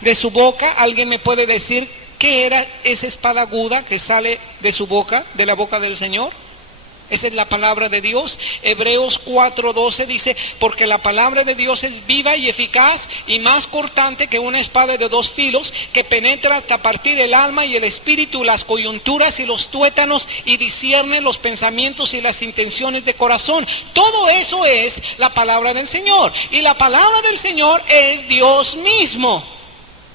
de su boca. ¿Alguien me puede decir qué era esa espada aguda que sale de su boca, de la boca del Señor? Esa es la palabra de Dios. Hebreos 4:12 dice, porque la palabra de Dios es viva y eficaz y más cortante que una espada de dos filos, que penetra hasta partir el alma y el espíritu, las coyunturas y los tuétanos, y discierne los pensamientos y las intenciones de corazón. Todo eso es la palabra del Señor. Y la palabra del Señor es Dios mismo.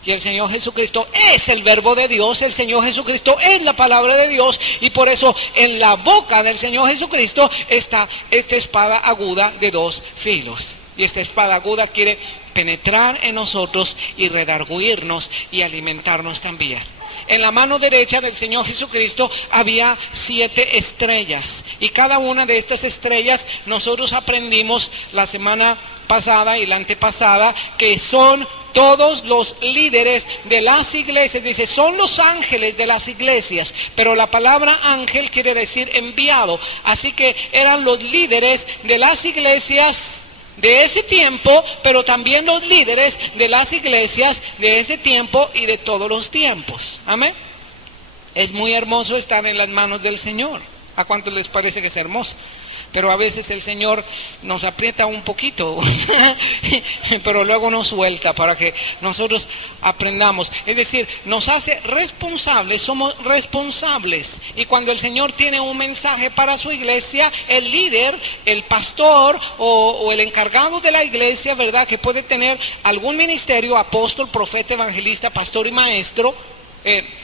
Y el Señor Jesucristo es el verbo de Dios, el Señor Jesucristo es la palabra de Dios, y por eso en la boca del Señor Jesucristo está esta espada aguda de dos filos. Y esta espada aguda quiere penetrar en nosotros y redarguirnos y alimentarnos también. En la mano derecha del Señor Jesucristo había 7 estrellas, y cada una de estas estrellas nosotros aprendimos la semana pasada y la antepasada que son todos los líderes de las iglesias. Dice, son los ángeles de las iglesias, pero la palabra ángel quiere decir enviado. Así que eran los líderes de las iglesias de ese tiempo, pero también los líderes de las iglesias de ese tiempo y de todos los tiempos. Amén. Es muy hermoso estar en las manos del Señor. ¿A cuántos les parece que es hermoso? Pero a veces el Señor nos aprieta un poquito, pero luego nos suelta para que nosotros aprendamos. Es decir, nos hace responsables, somos responsables. Y cuando el Señor tiene un mensaje para su iglesia, el líder, el pastor o el encargado de la iglesia, ¿verdad? Que puede tener algún ministerio, apóstol, profeta, evangelista, pastor y maestro.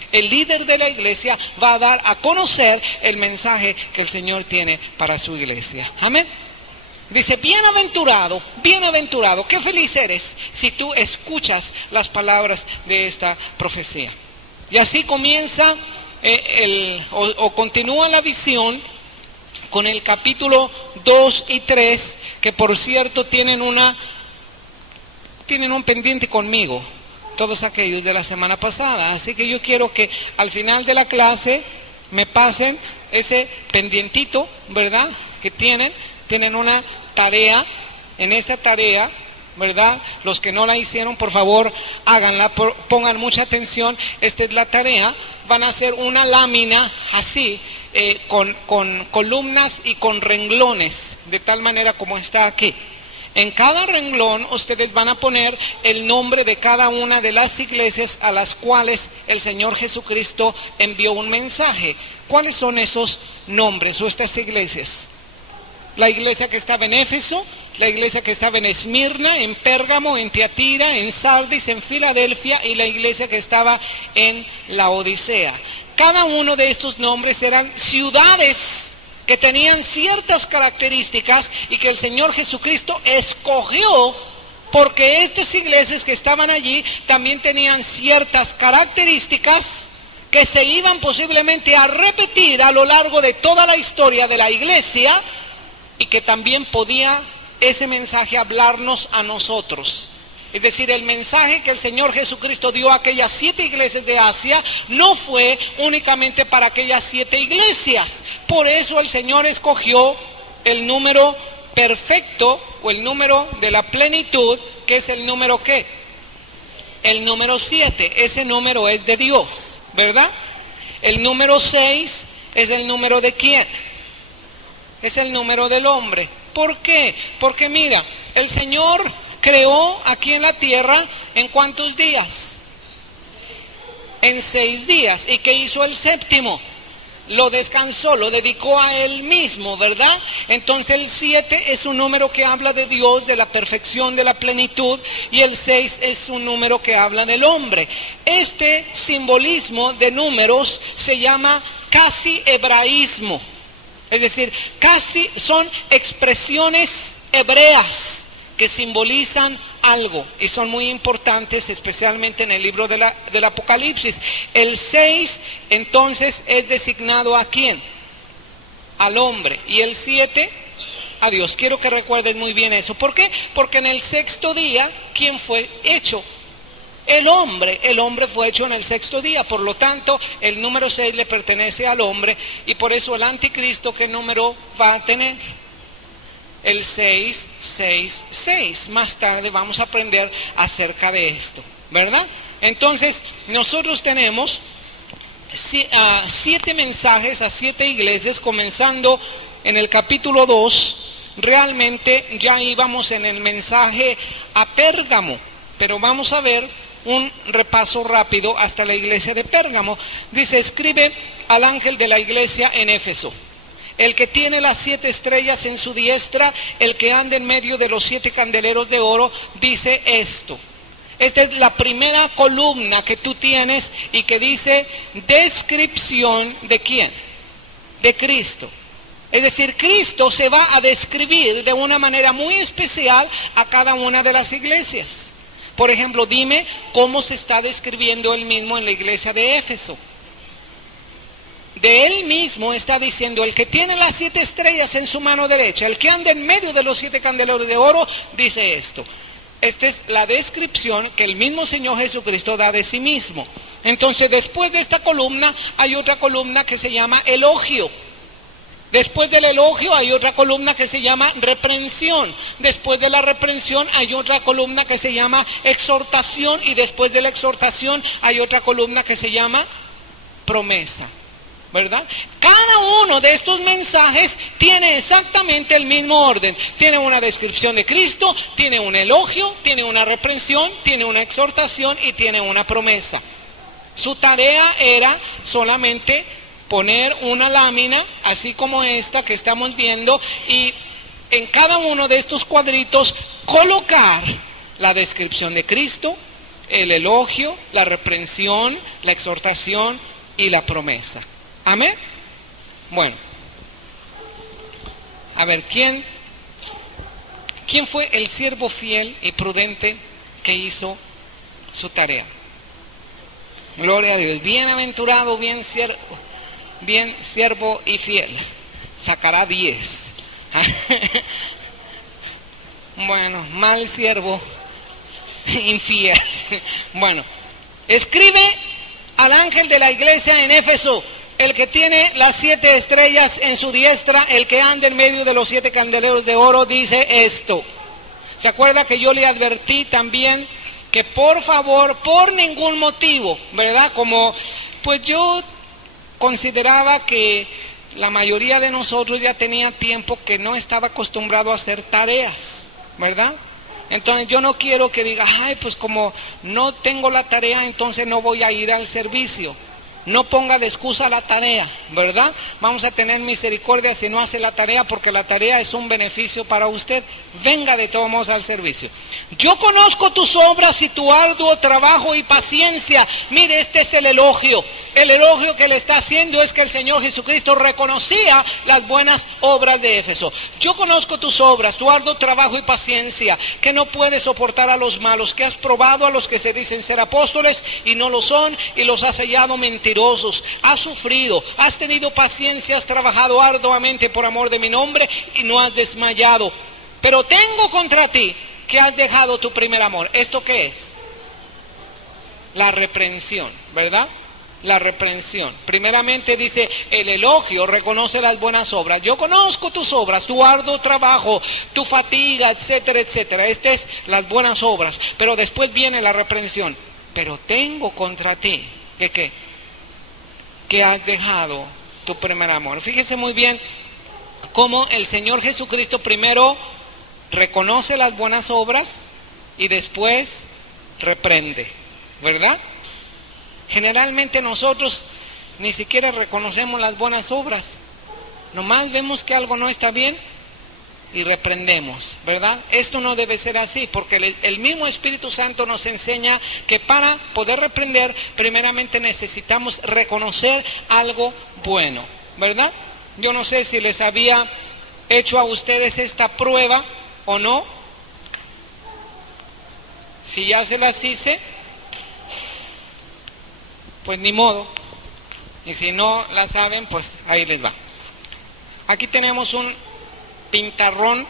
El líder de la iglesia va a dar a conocer el mensaje que el Señor tiene para su iglesia. Amén. Dice, bienaventurado, bienaventurado, qué feliz eres si tú escuchas las palabras de esta profecía. Y así comienza o continúa la visión con el capítulo 2 y 3, que por cierto tienen un pendiente conmigo, todos aquellos de la semana pasada. Así que yo quiero que al final de la clase me pasen ese pendientito, ¿verdad? Que tienen una tarea. En esta tarea, ¿verdad? Los que no la hicieron, por favor, háganla, pongan mucha atención. Esta es la tarea. Van a hacer una lámina así, con columnas y con renglones, de tal manera como está aquí. En cada renglón ustedes van a poner el nombre de cada una de las iglesias a las cuales el Señor Jesucristo envió un mensaje. ¿Cuáles son esos nombres o estas iglesias? La iglesia que estaba en Éfeso, la iglesia que estaba en Esmirna, en Pérgamo, en Tiatira, en Sardis, en Filadelfia, y la iglesia que estaba en Laodicea. Cada uno de estos nombres eran ciudades que tenían ciertas características y que el Señor Jesucristo escogió, porque estas iglesias que estaban allí también tenían ciertas características que se iban posiblemente a repetir a lo largo de toda la historia de la iglesia, y que también podía ese mensaje hablarnos a nosotros. Es decir, el mensaje que el Señor Jesucristo dio a aquellas 7 iglesias de Asia no fue únicamente para aquellas 7 iglesias. Por eso el Señor escogió el número perfecto o el número de la plenitud, que es el número ¿qué? El número 7. Ese número es de Dios, ¿verdad? El número 6 es el número de ¿quién? Es el número del hombre. ¿Por qué? Porque mira, el Señor creó aquí en la tierra ¿en cuántos días? En 6 días. ¿Y qué hizo el séptimo? Lo descansó, lo dedicó a él mismo, ¿verdad? Entonces el 7 es un número que habla de Dios, de la perfección, de la plenitud, y el 6 es un número que habla del hombre. Este simbolismo de números se llama casi hebraísmo, es decir, casi son expresiones hebreas que simbolizan algo y son muy importantes, especialmente en el libro del Apocalipsis. El 6 entonces es designado ¿a quién? Al hombre. Y el 7 a Dios. Quiero que recuerden muy bien eso. ¿Por qué? Porque en el 6º día, ¿quién fue hecho? El hombre. El hombre fue hecho en el 6º día. Por lo tanto, el número 6 le pertenece al hombre, y por eso el anticristo, ¿qué número va a tener? El 666. Más tarde vamos a aprender acerca de esto, ¿verdad? Entonces, nosotros tenemos 7 mensajes a 7 iglesias, comenzando en el capítulo 2. Realmente ya íbamos en el mensaje a Pérgamo, pero vamos a ver un repaso rápido hasta la iglesia de Pérgamo. Dice: escribe al ángel de la iglesia en Éfeso, el que tiene las 7 estrellas en su diestra, el que anda en medio de los 7 candeleros de oro, dice esto. Esta es la primera columna que tú tienes y que dice descripción de ¿quién? De Cristo. Es decir, Cristo se va a describir de una manera muy especial a cada una de las iglesias. Por ejemplo, dime cómo se está describiendo él mismo en la iglesia de Éfeso. De él mismo está diciendo: el que tiene las 7 estrellas en su mano derecha, el que anda en medio de los 7 candeleros de oro, dice esto. Esta es la descripción que el mismo Señor Jesucristo da de sí mismo. Entonces, después de esta columna hay otra columna que se llama elogio. Después del elogio hay otra columna que se llama reprensión. Después de la reprensión hay otra columna que se llama exhortación. Y después de la exhortación hay otra columna que se llama promesa. ¿Verdad? Cada uno de estos mensajes tiene exactamente el mismo orden. Tiene una descripción de Cristo, tiene un elogio, tiene una reprensión, tiene una exhortación y tiene una promesa. Su tarea era solamente poner una lámina, así como esta que estamos viendo, y en cada uno de estos cuadritos colocar la descripción de Cristo, el elogio, la reprensión, la exhortación y la promesa. ¿Amén? Bueno, a ver, ¿quién fue el siervo fiel y prudente que hizo su tarea? Gloria a Dios. Bienaventurado, bien siervo y fiel. Sacará 10. Bueno, mal siervo, infiel. Bueno, escribe al ángel de la iglesia en Éfeso, el que tiene las 7 estrellas en su diestra, el que anda en medio de los 7 candeleros de oro, dice esto. ¿Se acuerda que yo le advertí también que por favor, por ningún motivo, ¿verdad? Como pues yo consideraba que la mayoría de nosotros ya tenía tiempo que no estaba acostumbrado a hacer tareas, ¿verdad? Entonces yo no quiero que diga: ay, pues como no tengo la tarea, entonces no voy a ir al servicio. No ponga de excusa la tarea, ¿verdad? Vamos a tener misericordia si no hace la tarea, porque la tarea es un beneficio para usted. Venga de todos modos al servicio. Yo conozco tus obras y tu arduo trabajo y paciencia. Mire, este es el elogio. El elogio que le está haciendo es que el Señor Jesucristo reconocía las buenas obras de Éfeso. Yo conozco tus obras, tu arduo trabajo y paciencia, que no puedes soportar a los malos, que has probado a los que se dicen ser apóstoles y no lo son, y los has hallado mentirosos. Has sufrido, has tenido paciencia, has trabajado arduamente por amor de mi nombre y no has desmayado. Pero tengo contra ti que has dejado tu primer amor. ¿Esto qué es? La reprensión, ¿verdad? La reprensión. Primeramente dice el elogio, reconoce las buenas obras. Yo conozco tus obras, tu arduo trabajo, tu fatiga, etcétera, etcétera. Estas es las buenas obras. Pero después viene la reprensión. Pero tengo contra ti, ¿de qué? Que has dejado tu primer amor. Fíjese muy bien cómo el Señor Jesucristo primero reconoce las buenas obras y después reprende, ¿verdad? Generalmente nosotros ni siquiera reconocemos las buenas obras, nomás vemos que algo no está bien y reprendemos, ¿verdad? Esto no debe ser así, porque el mismo Espíritu Santo nos enseña que para poder reprender, primeramente necesitamos reconocer algo bueno, ¿verdad? Yo no sé si les había hecho a ustedes esta prueba o no. Si ya se las hice, pues ni modo. Y si no la saben, pues ahí les va. Aquí tenemos un pintarrón.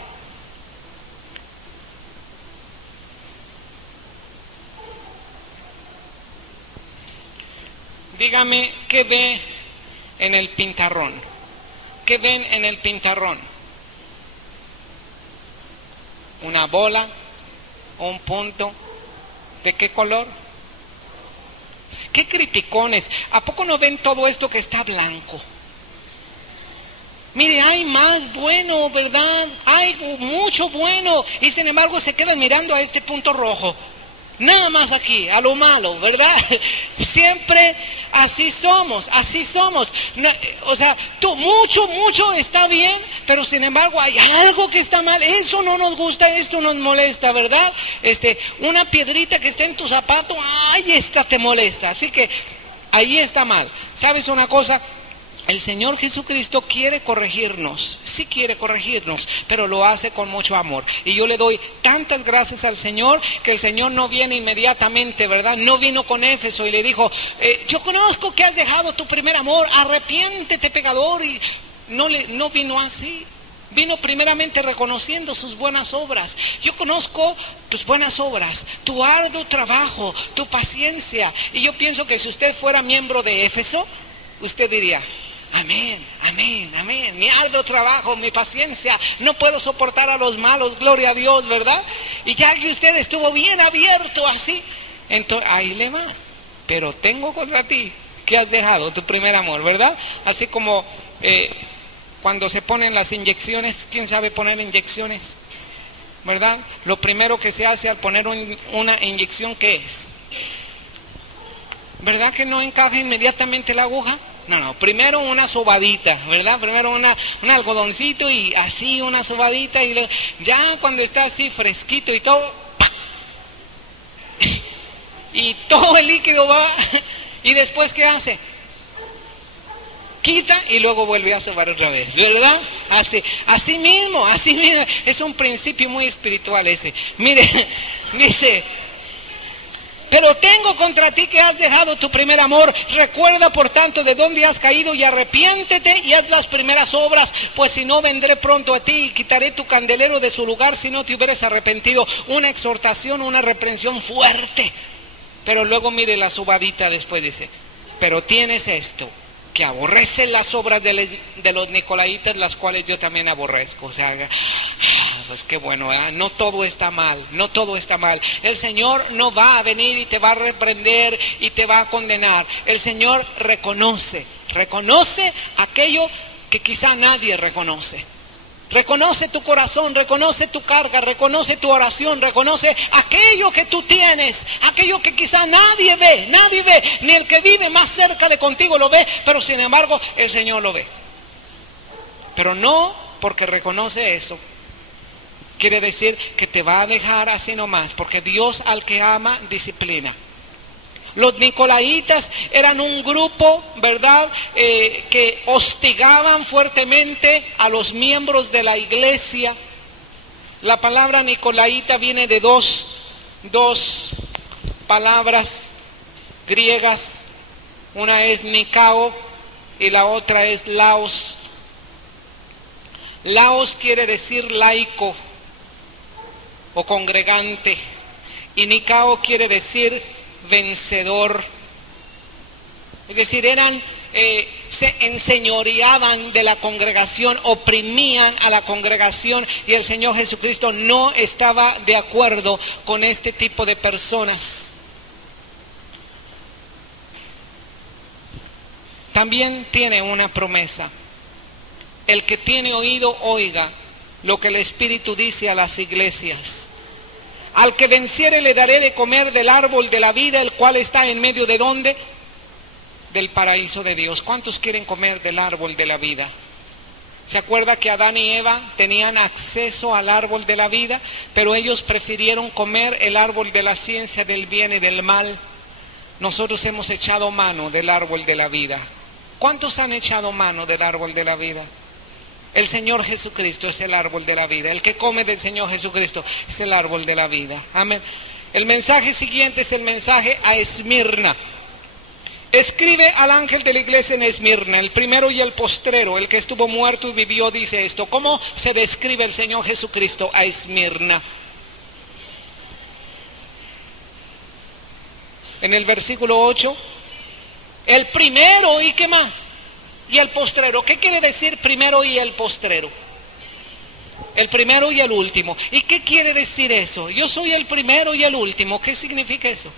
Dígame, ¿qué ve en el pintarrón? ¿Qué ven en el pintarrón? ¿Una bola? ¿Un punto? ¿De qué color? Qué criticones. ¿A poco no ven todo esto que está blanco? Mire, hay más bueno, ¿verdad? Hay mucho bueno. Y sin embargo se quedan mirando a este punto rojo. Nada más aquí, a lo malo, ¿verdad? Siempre así somos, así somos. O sea, mucho está bien, pero sin embargo hay algo que está mal. Eso no nos gusta, esto nos molesta, ¿verdad? Una piedrita que está en tu zapato, ¡ay, esta te molesta! Así que ahí está mal. ¿Sabes una cosa? El Señor Jesucristo quiere corregirnos, sí quiere corregirnos, pero lo hace con mucho amor. Y yo le doy tantas gracias al Señor, que el Señor no viene inmediatamente, ¿verdad? No vino con Éfeso y le dijo, yo conozco que has dejado tu primer amor, arrepiéntete pecador. Y no vino así. Vino primeramente reconociendo sus buenas obras. Yo conozco tus buenas obras, tu arduo trabajo, tu paciencia. Y yo pienso que si usted fuera miembro de Éfeso, usted diría, amén, amén, amén, mi arduo trabajo, mi paciencia, no puedo soportar a los malos, gloria a Dios, ¿verdad? Y ya que usted estuvo bien abierto así, entonces ahí le va. Pero tengo contra ti que has dejado tu primer amor, ¿verdad? Así como cuando se ponen las inyecciones, ¿quién sabe poner inyecciones? ¿Verdad? Lo primero que se hace al poner una inyección, ¿qué es? ¿Verdad que no encaja inmediatamente la aguja? No, primero una sobadita, ¿verdad? Primero un algodoncito y así una sobadita y ya cuando está así fresquito y todo, ¡pah! Y todo el líquido va, y después ¿qué hace? Quita y luego vuelve a sobar otra vez, ¿verdad? Así mismo, es un principio muy espiritual ese. Mire, dice, pero tengo contra ti que has dejado tu primer amor. Recuerda por tanto de dónde has caído y arrepiéntete y haz las primeras obras, pues si no vendré pronto a ti y quitaré tu candelero de su lugar si no te hubieras arrepentido. Una exhortación, una reprensión fuerte. Pero luego mire la sobadita después, dice, pero tienes esto, que aborreces las obras de los nicolaitas, las cuales yo también aborrezco. O sea, pues qué bueno, ¿eh? No todo está mal, no todo está mal. El Señor no va a venir y te va a reprender y te va a condenar. El Señor reconoce aquello que quizá nadie reconoce. Reconoce tu corazón, reconoce tu carga, reconoce tu oración, reconoce aquello que tú tienes, aquello que quizá nadie ve, ni el que vive más cerca de contigo lo ve, pero sin embargo el Señor lo ve. Pero no porque reconoce eso quiere decir que te va a dejar así nomás, porque Dios al que ama disciplina. Los nicolaitas eran un grupo, ¿verdad?, que hostigaban fuertemente a los miembros de la iglesia. La palabra nicolaita viene de dos palabras griegas. Una es Nikao y la otra es Laos. Laos quiere decir laico o congregante, y Nikao quiere decir vencedor. Es decir, se enseñoreaban de la congregación, oprimían a la congregación, y el Señor Jesucristo no estaba de acuerdo con este tipo de personas. También tiene una promesa: el que tiene oído oiga lo que el Espíritu dice a las iglesias. Al que venciere le daré de comer del árbol de la vida, el cual está en medio de ¿dónde? Del paraíso de Dios. ¿Cuántos quieren comer del árbol de la vida? ¿Se acuerda que Adán y Eva tenían acceso al árbol de la vida, pero ellos prefirieron comer el árbol de la ciencia del bien y del mal? Nosotros hemos echado mano del árbol de la vida. ¿Cuántos han echado mano del árbol de la vida? El Señor Jesucristo es el árbol de la vida. El que come del Señor Jesucristo es el árbol de la vida. Amén. El mensaje siguiente es el mensaje a Esmirna. Escribe al ángel de la iglesia en Esmirna, el primero y el postrero, el que estuvo muerto y vivió, dice esto. ¿Cómo se describe el Señor Jesucristo a Esmirna? En el versículo 8, el primero y ¿qué más? Y el postrero. ¿Qué quiere decir primero y el postrero? El primero y el último. ¿Y qué quiere decir eso? Yo soy el primero y el último. ¿Qué significa eso?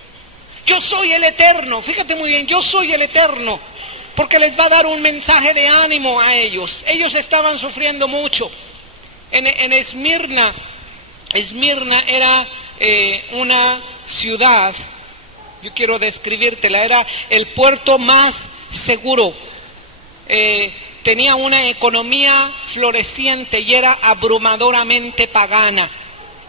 Yo soy el Eterno. Fíjate muy bien, yo soy el Eterno. Porque les va a dar un mensaje de ánimo a ellos. Ellos estaban sufriendo mucho. En Esmirna era una ciudad, yo quiero describírtela, era el puerto más seguro. Tenía una economía floreciente y era abrumadoramente pagana.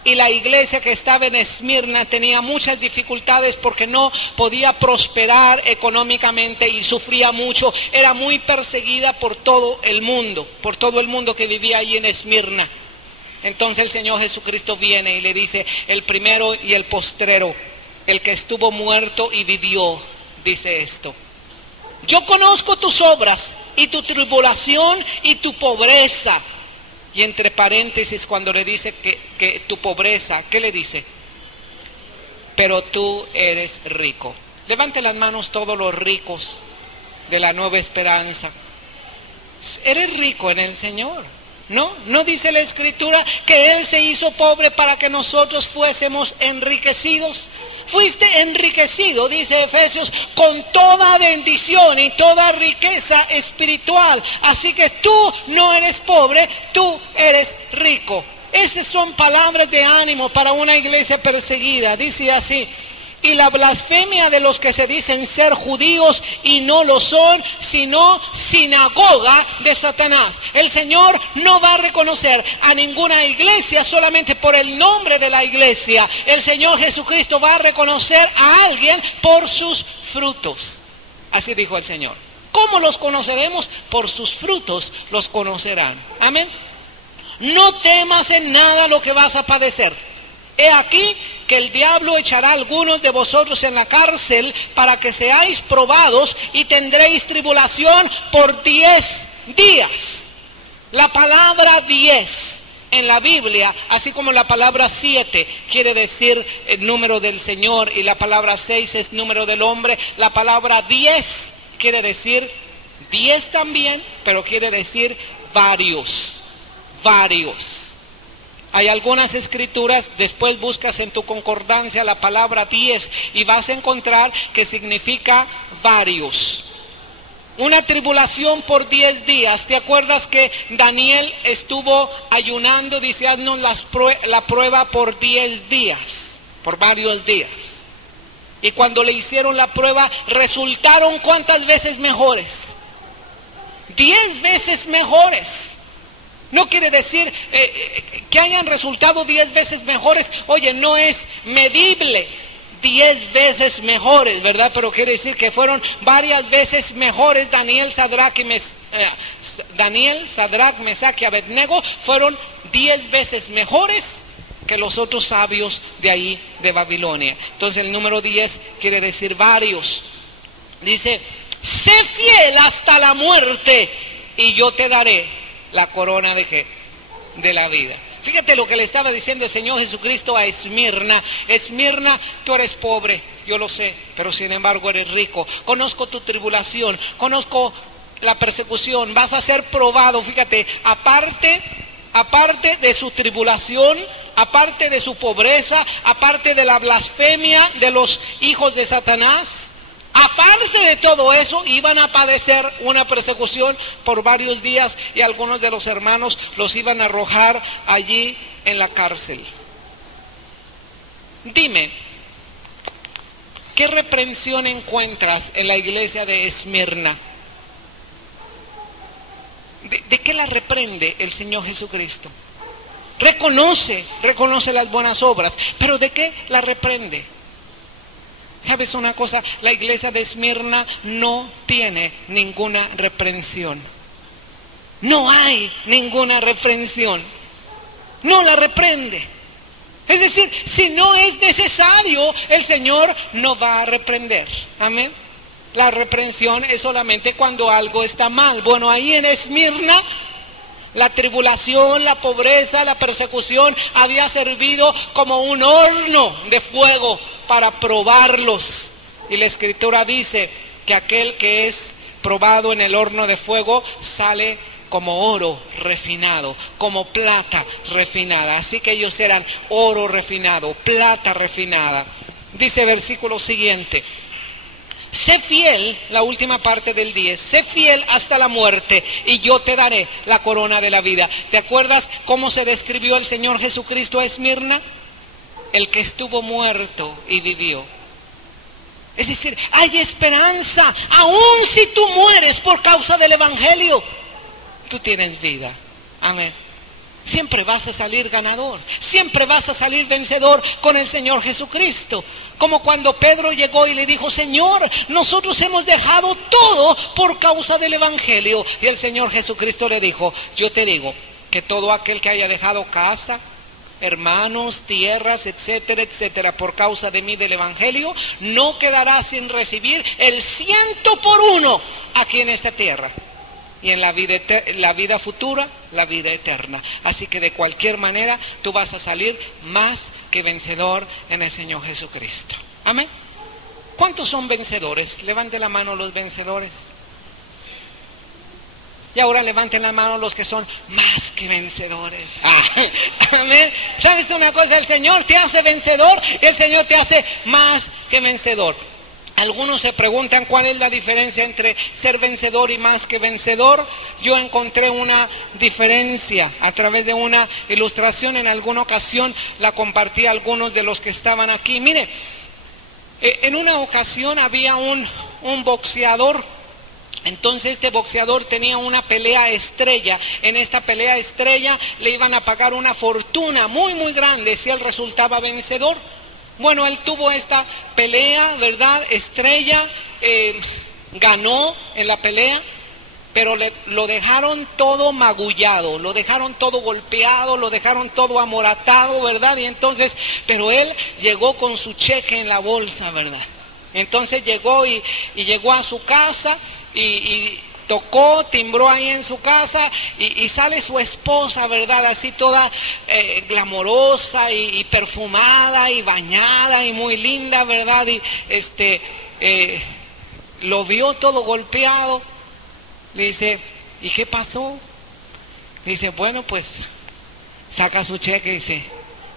Y la iglesia que estaba en Esmirna tenía muchas dificultades porque no podía prosperar económicamente y sufría mucho. Era muy perseguida por todo el mundo que vivía allí en Esmirna. Entonces el Señor Jesucristo viene y le dice, el primero y el postrero, el que estuvo muerto y vivió, dice esto: yo conozco tus obras y tu tribulación y tu pobreza. Y entre paréntesis, cuando le dice que tu pobreza, ¿qué le dice? Pero tú eres rico. Levante las manos todos los ricos de la Nueva Esperanza. ¿Eres rico en el Señor? No dice la Escritura que Él se hizo pobre para que nosotros fuésemos enriquecidos. Fuiste enriquecido, dice Efesios, con toda bendición y toda riqueza espiritual. Así que tú no eres pobre, tú eres rico. Esas son palabras de ánimo para una iglesia perseguida. Dice así: y la blasfemia de los que se dicen ser judíos y no lo son, sino sinagoga de Satanás. El Señor no va a reconocer a ninguna iglesia solamente por el nombre de la iglesia. El Señor Jesucristo va a reconocer a alguien por sus frutos. Así dijo el Señor. ¿Cómo los conoceremos? Por sus frutos los conocerán. Amén. No temas en nada lo que vas a padecer. He aquí que el diablo echará a algunos de vosotros en la cárcel para que seáis probados y tendréis tribulación por 10 días. La palabra 10 en la Biblia, así como la palabra 7 quiere decir el número del Señor y la palabra 6 es número del hombre, la palabra 10 quiere decir 10 también, pero quiere decir varios. Hay algunas escrituras, después buscas en tu concordancia la palabra 10 y vas a encontrar que significa varios. Una tribulación por 10 días. ¿Te acuerdas que Daniel estuvo ayunando? Dice, haznos la prueba por 10 días, por varios días. Y cuando le hicieron la prueba, resultaron ¿cuántas veces mejores? 10 veces mejores. No quiere decir que hayan resultado 10 veces mejores. Oye, no es medible 10 veces mejores, ¿verdad? Pero quiere decir que fueron varias veces mejores. Daniel, Sadrach, Mesach y Abednego fueron 10 veces mejores que los otros sabios de ahí de Babilonia. Entonces el número 10 quiere decir varios. Dice, sé fiel hasta la muerte y yo te daré la corona de ¿qué? De la vida. Fíjate lo que le estaba diciendo el Señor Jesucristo a Esmirna. Esmirna, tú eres pobre, yo lo sé, pero sin embargo eres rico. Conozco tu tribulación, conozco la persecución, vas a ser probado. Fíjate, aparte de su tribulación, aparte de su pobreza, aparte de la blasfemia de los hijos de Satanás, aparte de todo eso, iban a padecer una persecución por varios días y algunos de los hermanos los iban a arrojar allí en la cárcel. Dime, ¿qué reprensión encuentras en la iglesia de Esmirna? ¿De qué la reprende el Señor Jesucristo? Reconoce las buenas obras, pero ¿de qué la reprende? ¿Sabes una cosa? La iglesia de Esmirna no tiene ninguna reprensión. No hay ninguna reprensión. No la reprende. Es decir, si no es necesario, el Señor no va a reprender. Amén. La reprensión es solamente cuando algo está mal. Bueno, ahí en Esmirna, la tribulación, la pobreza, la persecución había servido como un horno de fuego para probarlos. Y la Escritura dice que aquel que es probado en el horno de fuego sale como oro refinado, como plata refinada. Así que ellos eran oro refinado, plata refinada. dice versículo siguiente: sé fiel, la última parte del 10, sé fiel hasta la muerte y yo te daré la corona de la vida. ¿Te acuerdas cómo se describió el Señor Jesucristo a Esmirna? El que estuvo muerto y vivió. Es decir, hay esperanza, aun si tú mueres por causa del Evangelio, tú tienes vida. Amén. Siempre vas a salir ganador, siempre vas a salir vencedor con el Señor Jesucristo. Como cuando Pedro llegó y le dijo: Señor, nosotros hemos dejado todo por causa del Evangelio. Y el Señor Jesucristo le dijo: yo te digo que todo aquel que haya dejado casa, hermanos, tierras, etcétera, etcétera, por causa de mí, del Evangelio, no quedará sin recibir el 100% aquí en esta tierra. Y en la vida futura, la vida eterna. Así que de cualquier manera, tú vas a salir más que vencedor en el Señor Jesucristo. Amén. ¿Cuántos son vencedores? Levante la mano los vencedores. Y ahora levanten la mano los que son más que vencedores. Amén. ¿Sabes una cosa? El Señor te hace vencedor y el Señor te hace más que vencedor. Algunos se preguntan cuál es la diferencia entre ser vencedor y más que vencedor. Yo encontré una diferencia a través de una ilustración. En alguna ocasión la compartí a algunos de los que estaban aquí. Mire, en una ocasión había un boxeador. Entonces este boxeador tenía una pelea estrella. En esta pelea estrella le iban a pagar una fortuna muy muy grande si él resultaba vencedor. Bueno, él tuvo esta pelea, ¿verdad? Estrella, ganó en la pelea, pero lo dejaron todo magullado, lo dejaron todo golpeado, lo dejaron todo amoratado, ¿verdad? Y entonces, pero él llegó con su cheque en la bolsa, ¿verdad? Entonces llegó y llegó a su casa y tocó, timbró ahí en su casa y sale su esposa, ¿verdad? Así toda glamorosa y perfumada y bañada y muy linda, ¿verdad? Y lo vio todo golpeado. Le dice: ¿y qué pasó? Le dice: bueno, pues saca su cheque y dice: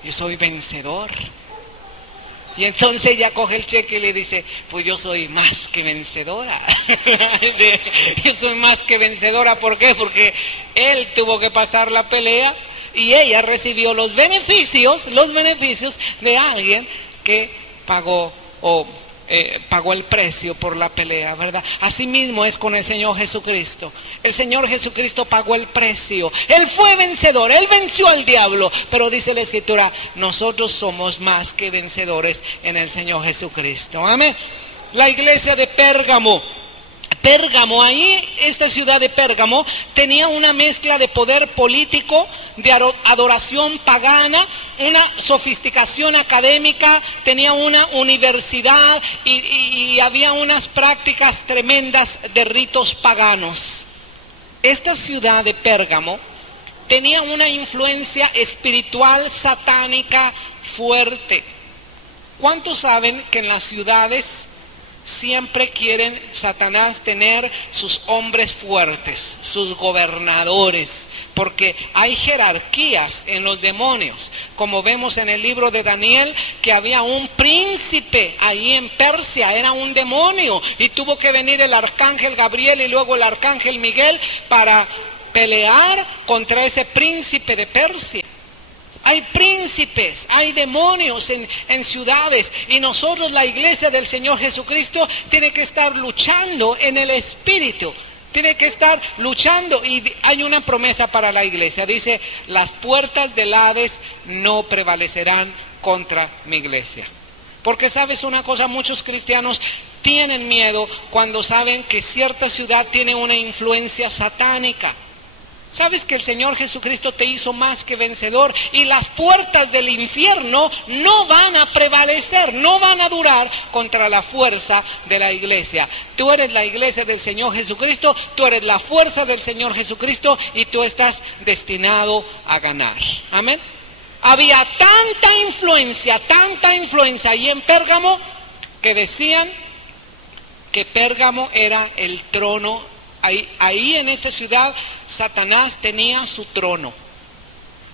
yo soy vencedor. Y entonces ella coge el cheque y le dice: pues yo soy más que vencedora. Yo soy más que vencedora. ¿Por qué? Porque él tuvo que pasar la pelea y ella recibió los beneficios de alguien que pagó el precio por la pelea, ¿verdad? Así mismo es con el Señor Jesucristo. El Señor Jesucristo pagó el precio. Él fue vencedor, Él venció al diablo. Pero dice la Escritura: nosotros somos más que vencedores en el Señor Jesucristo. Amén. La iglesia de Pérgamo, ahí, esta ciudad de Pérgamo tenía una mezcla de poder político, de adoración pagana, una sofisticación académica, tenía una universidad y había unas prácticas tremendas de ritos paganos. Esta ciudad de Pérgamo tenía una influencia espiritual satánica fuerte. ¿Cuántos saben que en las ciudades siempre quieren Satanás tener sus hombres fuertes, sus gobernadores? Porque hay jerarquías en los demonios, como vemos en el libro de Daniel, que había un príncipe ahí en Persia, era un demonio, y tuvo que venir el arcángel Gabriel y luego el arcángel Miguel para pelear contra ese príncipe de Persia. Hay príncipes, hay demonios en ciudades, y nosotros, la iglesia del Señor Jesucristo, tiene que estar luchando en el Espíritu, tiene que estar luchando. Y hay una promesa para la iglesia, dice: las puertas del Hades no prevalecerán contra mi iglesia. Porque sabes una cosa, muchos cristianos tienen miedo cuando saben que cierta ciudad tiene una influencia satánica. ¿Sabes que el Señor Jesucristo te hizo más que vencedor? Y las puertas del infierno no van a prevalecer, no van a durar contra la fuerza de la iglesia. Tú eres la iglesia del Señor Jesucristo, tú eres la fuerza del Señor Jesucristo y tú estás destinado a ganar. Amén. Había tanta influencia ahí en Pérgamo, que decían que Pérgamo era el trono. Ahí en esta ciudad Satanás tenía su trono.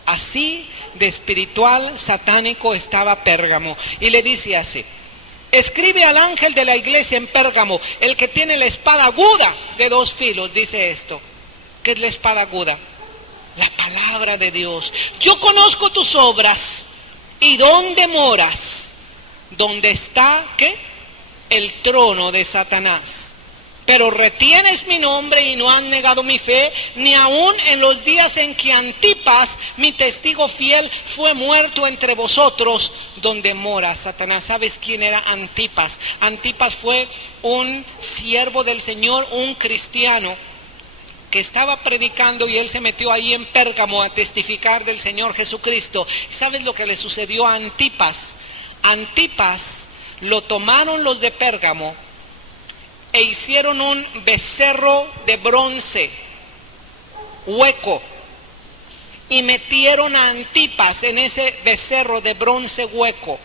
Así de espiritual satánico estaba Pérgamo. Y le dice así: escribe al ángel de la iglesia en Pérgamo, el que tiene la espada aguda de 2 filos, dice esto. ¿Qué es la espada aguda? La palabra de Dios. Yo conozco tus obras y dónde moras, donde está, ¿qué? El trono de Satanás. Pero retienes mi nombre y no han negado mi fe, ni aun en los días en que Antipas, mi testigo fiel, fue muerto entre vosotros, donde mora Satanás. ¿Sabes quién era Antipas? Antipas fue un siervo del Señor, un cristiano, que estaba predicando y él se metió ahí en Pérgamo a testificar del Señor Jesucristo. ¿Sabes lo que le sucedió a Antipas? Antipas lo tomaron los de Pérgamo e hicieron un becerro de bronce hueco y metieron a Antipas en ese becerro de bronce hueco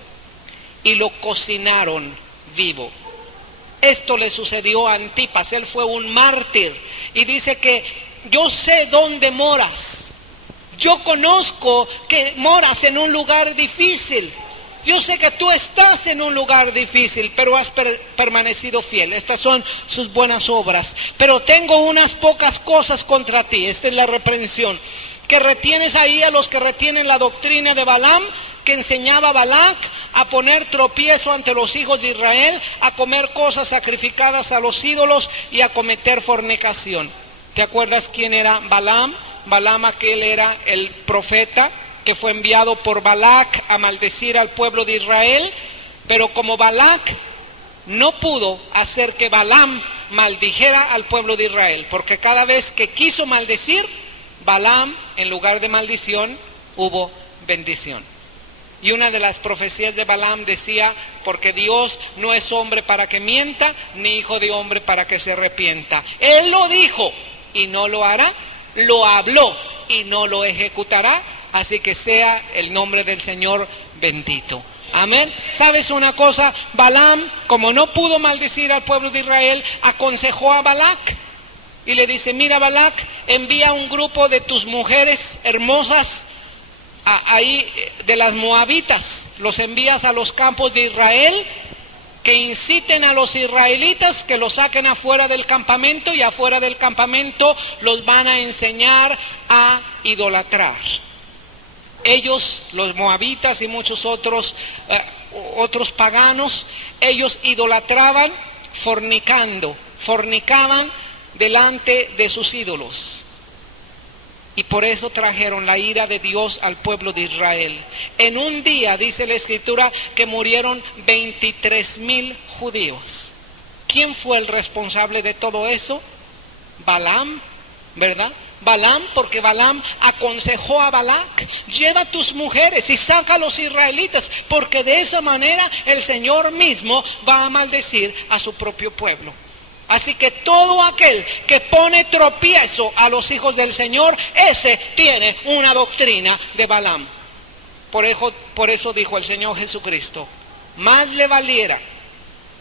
y lo cocinaron vivo. Esto le sucedió a Antipas. Él fue un mártir y dice que yo sé dónde moras, yo conozco que moras en un lugar difícil. Yo sé que tú estás en un lugar difícil, pero has permanecido fiel. Estas son sus buenas obras. Pero tengo unas pocas cosas contra ti. Esta es la reprensión. Que retienes ahí a los que retienen la doctrina de Balaam, que enseñaba a Balac a poner tropiezo ante los hijos de Israel, a comer cosas sacrificadas a los ídolos y a cometer fornicación. ¿Te acuerdas quién era Balaam? Balaam, aquel era el profeta que fue enviado por Balac a maldecir al pueblo de Israel, pero como Balac no pudo hacer que Balaam maldijera al pueblo de Israel, porque cada vez que quiso maldecir, Balaam, en lugar de maldición, hubo bendición. Y una de las profecías de Balaam decía, porque Dios no es hombre para que mienta, ni hijo de hombre para que se arrepienta. Él lo dijo y no lo hará, lo habló y no lo ejecutará. Así que sea el nombre del Señor bendito. Amén. ¿Sabes una cosa? Balaam, como no pudo maldecir al pueblo de Israel, aconsejó a Balac y le dice, mira Balac, envía un grupo de tus mujeres hermosas ahí de las moabitas, los envías a los campos de Israel, que inciten a los israelitas que los saquen afuera del campamento, y afuera del campamento los van a enseñar a idolatrar. Ellos, los moabitas y muchos otros paganos, ellos idolatraban fornicaban delante de sus ídolos. Y por eso trajeron la ira de Dios al pueblo de Israel. En un día, dice la Escritura, que murieron 23,000 judíos. ¿Quién fue el responsable de todo eso? Balaam, ¿verdad? Balaam, porque Balaam aconsejó a Balac, lleva tus mujeres y saca a los israelitas, porque de esa manera el Señor mismo va a maldecir a su propio pueblo. Así que todo aquel que pone tropiezo a los hijos del Señor, ese tiene una doctrina de Balaam. Por eso dijo el Señor Jesucristo, más le valiera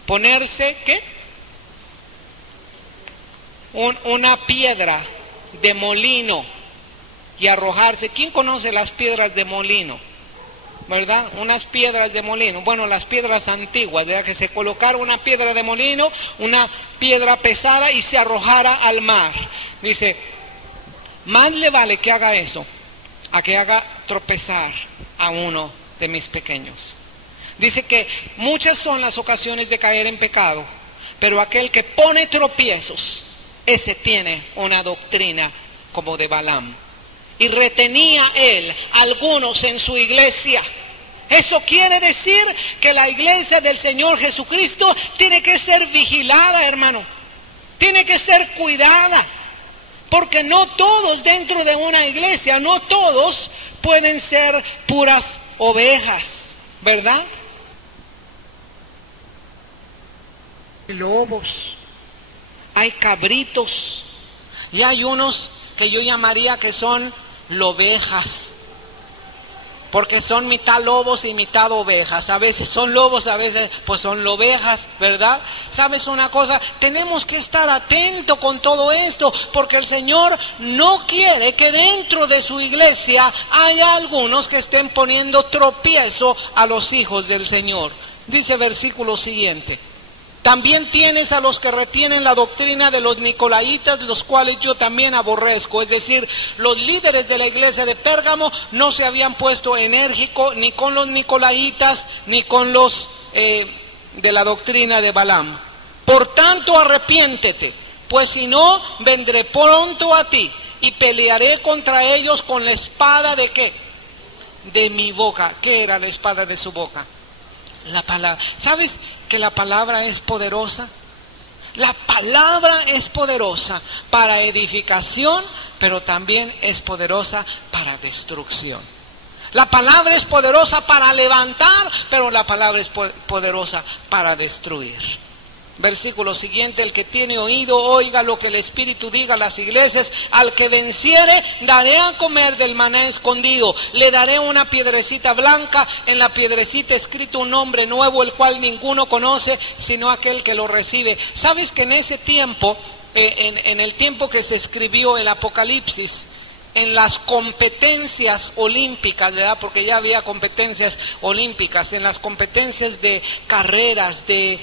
ponerse, ¿qué? Una piedra de molino y arrojarse. ¿Quién conoce las piedras de molino? ¿Verdad? Unas piedras de molino. Bueno, las piedras antiguas, ¿verdad? Que se colocara una piedra de molino, una piedra pesada, y se arrojara al mar. Dice, más le vale que haga eso a que haga tropezar a uno de mis pequeños. Dice que muchas son las ocasiones de caer en pecado, pero aquel que pone tropiezos, ese tiene una doctrina como de Balaam. Y retenía él algunos en su iglesia. Eso quiere decir que la iglesia del Señor Jesucristo tiene que ser vigilada, hermano. Tiene que ser cuidada. Porque no todos dentro de una iglesia, no todos pueden ser puras ovejas, ¿verdad? Lobos, hay cabritos, y hay unos que yo llamaría que son lobejas, porque son mitad lobos y mitad ovejas. A veces son lobos, a veces pues son lobejas, ¿verdad? ¿Sabes una cosa? Tenemos que estar atentos con todo esto, porque el Señor no quiere que dentro de su iglesia haya algunos que estén poniendo tropiezo a los hijos del Señor. Dice versículo siguiente: también tienes a los que retienen la doctrina de los nicolaitas, los cuales yo también aborrezco. Es decir, los líderes de la iglesia de Pérgamo no se habían puesto enérgico ni con los nicolaitas ni con los de la doctrina de Balaam. Por tanto, arrepiéntete, pues si no, vendré pronto a ti y pelearé contra ellos con la espada de ¿qué? De mi boca. ¿Qué era la espada de su boca? La palabra. ¿Sabes que la palabra es poderosa? La palabra es poderosa para edificación, pero también es poderosa para destrucción. La palabra es poderosa para levantar, pero la palabra es poderosa para destruir. Versículo siguiente: el que tiene oído, oiga lo que el Espíritu diga a las iglesias. Al que venciere, daré a comer del maná escondido. Le daré una piedrecita blanca, en la piedrecita escrito un nombre nuevo, el cual ninguno conoce, sino aquel que lo recibe. ¿Sabes que en ese tiempo, en el tiempo que se escribió el Apocalipsis, en las competencias olímpicas, ¿verdad? Porque ya había competencias olímpicas, en las competencias de carreras, de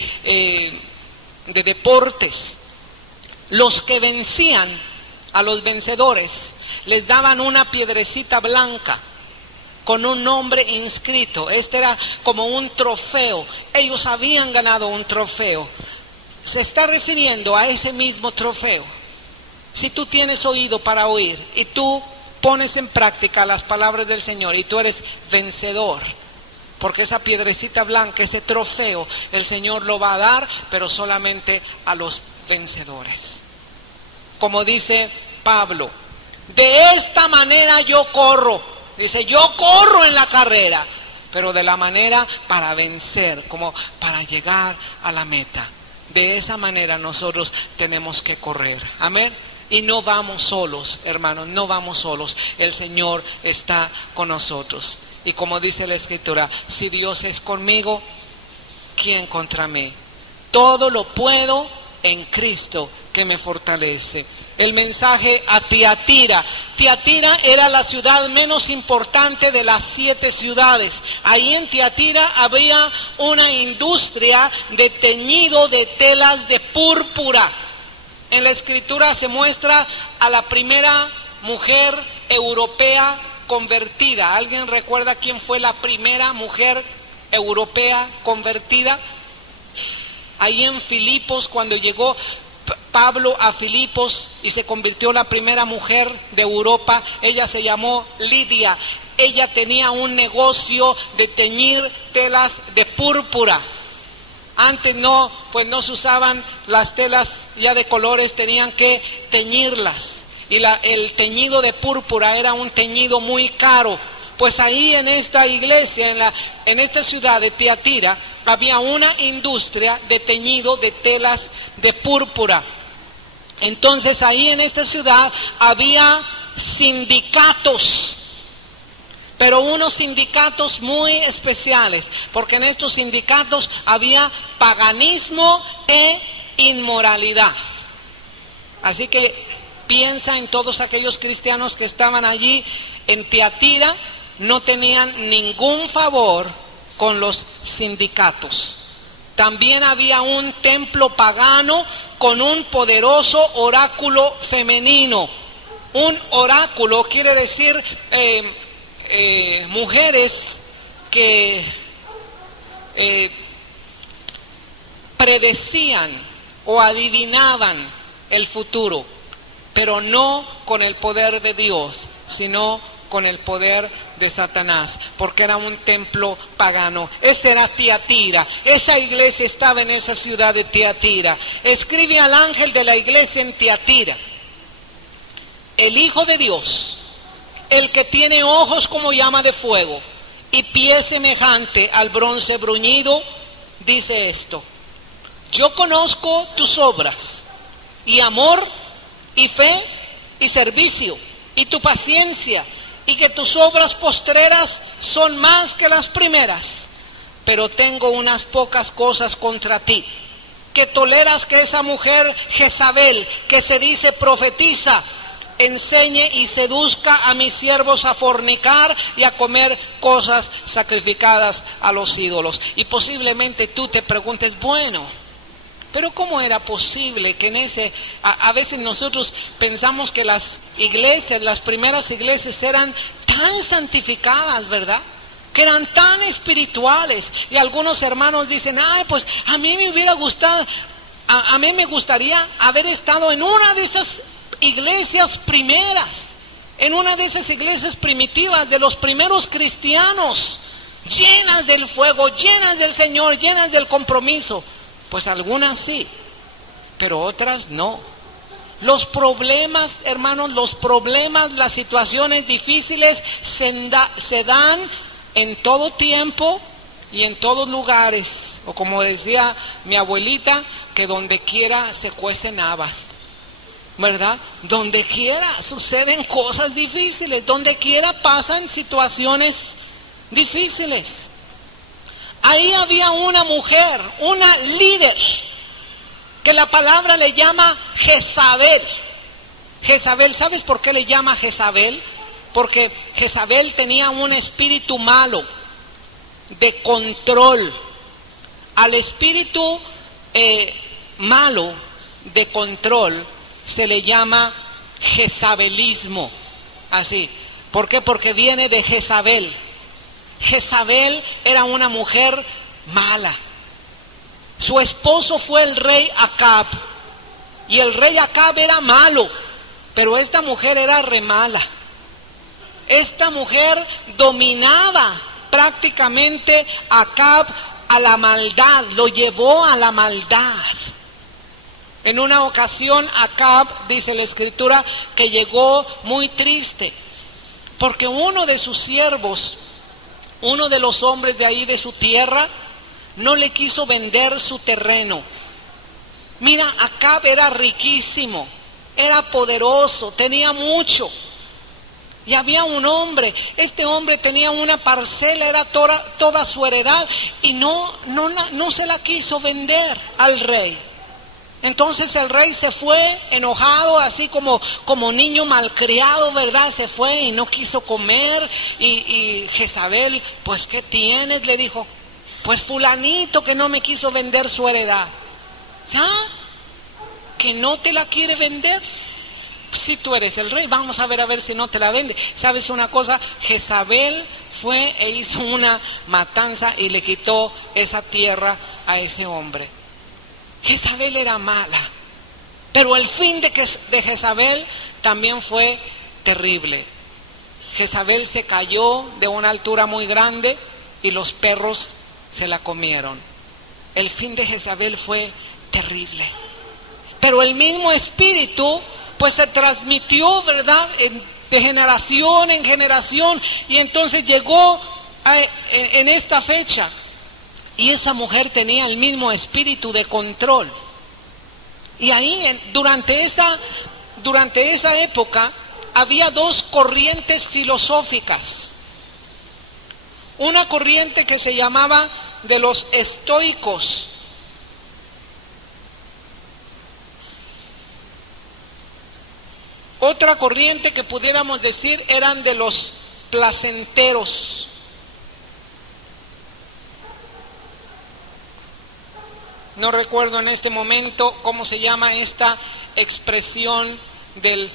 deportes, los que vencían, a los vencedores, les daban una piedrecita blanca con un nombre inscrito. Este era como un trofeo. Ellos habían ganado un trofeo. Se está refiriendo a ese mismo trofeo. Si tú tienes oído para oír y tú pones en práctica las palabras del Señor y tú eres vencedor, porque esa piedrecita blanca, ese trofeo, el Señor lo va a dar, pero solamente a los vencedores. Como dice Pablo: de esta manera yo corro. Dice, yo corro en la carrera, pero de la manera para vencer, como para llegar a la meta. De esa manera nosotros tenemos que correr. Amén. Y no vamos solos, hermanos, no vamos solos. El Señor está con nosotros. Y como dice la Escritura, si Dios es conmigo, ¿quién contra mí? Todo lo puedo en Cristo que me fortalece. El mensaje a Tiatira. Tiatira era la ciudad menos importante de las 7 ciudades. Ahí en Tiatira había una industria de teñido de telas de púrpura. En la Escritura se muestra a la primera mujer europea convertida. ¿Alguien recuerda quién fue la primera mujer europea convertida? Ahí en Filipos, cuando llegó Pablo a Filipos y se convirtió la primera mujer de Europa, ella se llamó Lidia. Ella tenía un negocio de teñir telas de púrpura. Antes no se usaban las telas ya de colores, tenían que teñirlas. Y el teñido de púrpura era un teñido muy caro. Pues ahí en esta iglesia, en esta ciudad de Tiatira, había una industria de teñido de telas de púrpura. Entonces ahí en esta ciudad había sindicatos, pero unos sindicatos muy especiales, porque en estos sindicatos había paganismo e inmoralidad. Así que piensa en todos aquellos cristianos que estaban allí en Tiatira, no tenían ningún favor con los sindicatos. También había un templo pagano con un poderoso oráculo femenino. Un oráculo quiere decir mujeres que predecían o adivinaban el futuro, pero no con el poder de Dios, sino con el poder de Satanás, porque era un templo pagano. Esa era Tiatira, esa iglesia estaba en esa ciudad de Tiatira. Escribe al ángel de la iglesia en Tiatira: el Hijo de Dios, el que tiene ojos como llama de fuego y pie semejante al bronce bruñido, dice esto: yo conozco tus obras, y amor, y fe, y servicio, y tu paciencia, y que tus obras postreras son más que las primeras. Pero tengo unas pocas cosas contra ti, que toleras que esa mujer Jezabel, que se dice profetiza, enseñe y seduzca a mis siervos a fornicar y a comer cosas sacrificadas a los ídolos. Y posiblemente tú te preguntes, bueno, pero ¿cómo era posible que en ese... A veces nosotros pensamos que las iglesias, las primeras iglesias eran tan santificadas, ¿verdad? Que eran tan espirituales. Y algunos hermanos dicen, ay, pues a mí me hubiera gustado, a mí me gustaría haber estado en una de esas iglesias primeras, en una de esas iglesias primitivas de los primeros cristianos, llenas del fuego, llenas del Señor, llenas del compromiso. Pues algunas sí, pero otras no. Los problemas, hermanos, los problemas, las situaciones difíciles se dan en todo tiempo y en todos lugares. O como decía mi abuelita, que donde quiera se cuecen habas, ¿verdad? Donde quiera suceden cosas difíciles, donde quiera pasan situaciones difíciles. Ahí había una mujer, una líder, que la palabra le llama Jezabel. Jezabel, ¿sabes por qué le llama Jezabel? Porque Jezabel tenía un espíritu malo, de control. Al espíritu malo, de control, se le llama jezabelismo. Así. ¿Por qué? Porque viene de Jezabel. Jezabel era una mujer mala. Su esposo fue el rey Acab. Y el rey Acab era malo, pero esta mujer era re mala. Esta mujer dominaba prácticamente a Acab a la maldad, lo llevó a la maldad. En una ocasión Acab, dice la escritura, que llegó muy triste, porque uno de sus siervos, uno de los hombres de ahí de su tierra, no le quiso vender su terreno. Mira, Acab era riquísimo, era poderoso, tenía mucho. Y había un hombre, este hombre tenía una parcela, era toda su heredad, y no se la quiso vender al rey. Entonces el rey se fue enojado, así como niño malcriado, ¿verdad? Se fue y no quiso comer. Y Jezabel, pues ¿qué tienes? Le dijo, pues fulanito que no me quiso vender su heredad. ¿Ah? ¿Que no te la quiere vender? Si tú eres el rey, vamos a ver si no te la vende. ¿Sabes una cosa? Jezabel fue e hizo una matanza y le quitó esa tierra a ese hombre. Jezabel era mala, pero el fin de Jezabel también fue terrible. Jezabel se cayó de una altura muy grande y los perros se la comieron. El fin de Jezabel fue terrible. Pero el mismo espíritu pues se transmitió, ¿verdad?, de generación en generación, y entonces llegó en esta fecha. Y esa mujer tenía el mismo espíritu de control. Y ahí, durante esa época, había dos corrientes filosóficas. Una corriente que se llamaba de los estoicos. Otra corriente que pudiéramos decir eran de los placenteros. No recuerdo en este momento cómo se llama esta expresión del...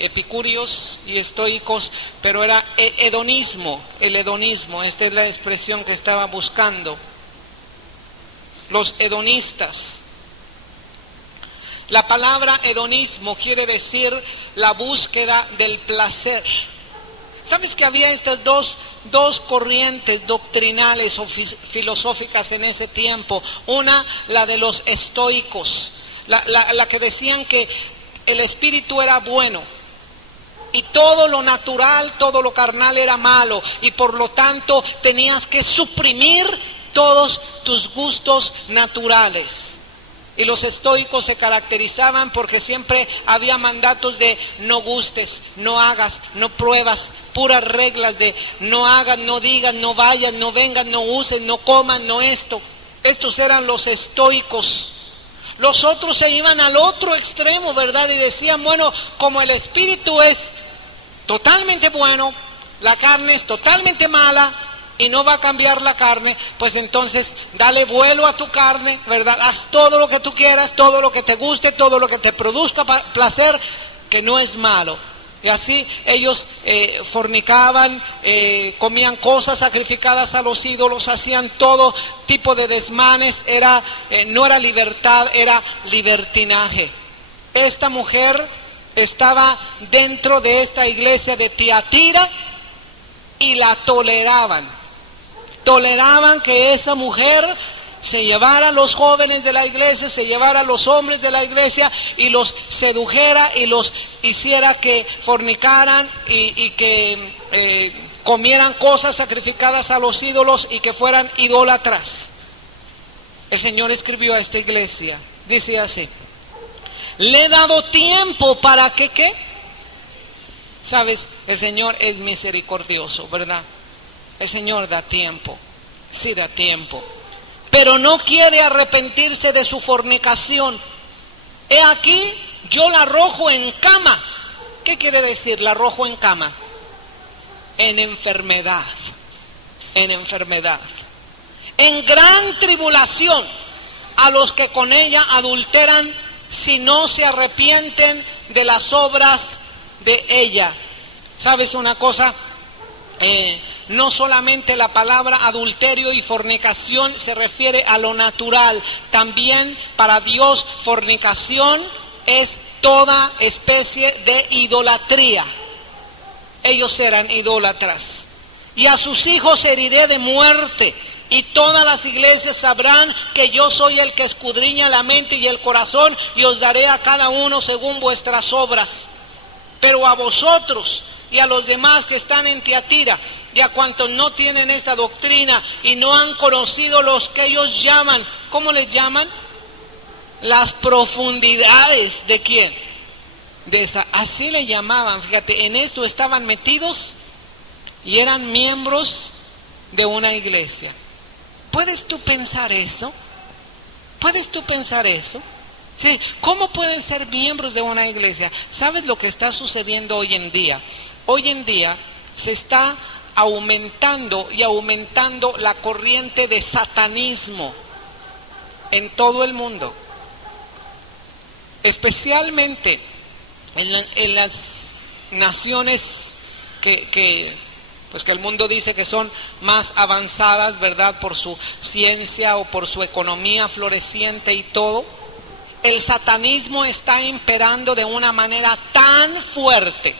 epicúreos y estoicos, pero era hedonismo, el hedonismo, esta es la expresión que estaba buscando. Los hedonistas. La palabra hedonismo quiere decir la búsqueda del placer. ¿Sabes que había estas dos corrientes doctrinales o filosóficas en ese tiempo? Una, la de los estoicos, la que decían que el espíritu era bueno y todo lo natural, todo lo carnal era malo, y por lo tanto tenías que suprimir todos tus gustos naturales. Y los estoicos se caracterizaban porque siempre había mandatos de no gustes, no hagas, no pruebas, puras reglas de no hagan, no digan, no vayan, no vengan, no usen, no coman, no esto. Estos eran los estoicos. Los otros se iban al otro extremo, ¿verdad? Y decían, bueno, como el espíritu es totalmente bueno, la carne es totalmente mala y no va a cambiar la carne, pues entonces dale vuelo a tu carne, ¿verdad? Haz todo lo que tú quieras, todo lo que te guste, todo lo que te produzca placer, que no es malo. Y así ellos fornicaban, comían cosas sacrificadas a los ídolos, hacían todo tipo de desmanes, no era libertad, era libertinaje. Esta mujer estaba dentro de esta iglesia de Tiatira y la toleraban. Toleraban que esa mujer se llevara a los jóvenes de la iglesia, se llevara a los hombres de la iglesia y los sedujera y los hiciera que fornicaran y que comieran cosas sacrificadas a los ídolos y que fueran idólatras. El Señor escribió a esta iglesia, dice así: le he dado tiempo para que, ¿qué? Sabes, el Señor es misericordioso, ¿verdad? El Señor da tiempo, sí da tiempo, pero no quiere arrepentirse de su fornicación. He aquí, yo la arrojo en cama. ¿Qué quiere decir la arrojo en cama? En enfermedad, en enfermedad, en gran tribulación a los que con ella adulteran, si no se arrepienten de las obras de ella. ¿Sabes una cosa? No solamente la palabra adulterio y fornicación se refiere a lo natural, también para Dios fornicación es toda especie de idolatría. Ellos eran idólatras. Y a sus hijos heriré de muerte, y todas las iglesias sabrán que yo soy el que escudriña la mente y el corazón, y os daré a cada uno según vuestras obras. Pero a vosotros y a los demás que están en Tiatira, y a cuantos no tienen esta doctrina y no han conocido los que ellos llaman, ¿cómo les llaman? Las profundidades de ¿quién? De esa, así le llamaban, fíjate, en esto estaban metidos y eran miembros de una iglesia. ¿Puedes tú pensar eso? ¿Puedes tú pensar eso? Sí. ¿Cómo pueden ser miembros de una iglesia? ¿Sabes lo que está sucediendo hoy en día? Hoy en día se está aumentando y aumentando la corriente de satanismo en todo el mundo, especialmente en las naciones que el mundo dice que son más avanzadas, ¿verdad? Por su ciencia o por su economía floreciente y todo. El satanismo está imperando de una manera tan fuerte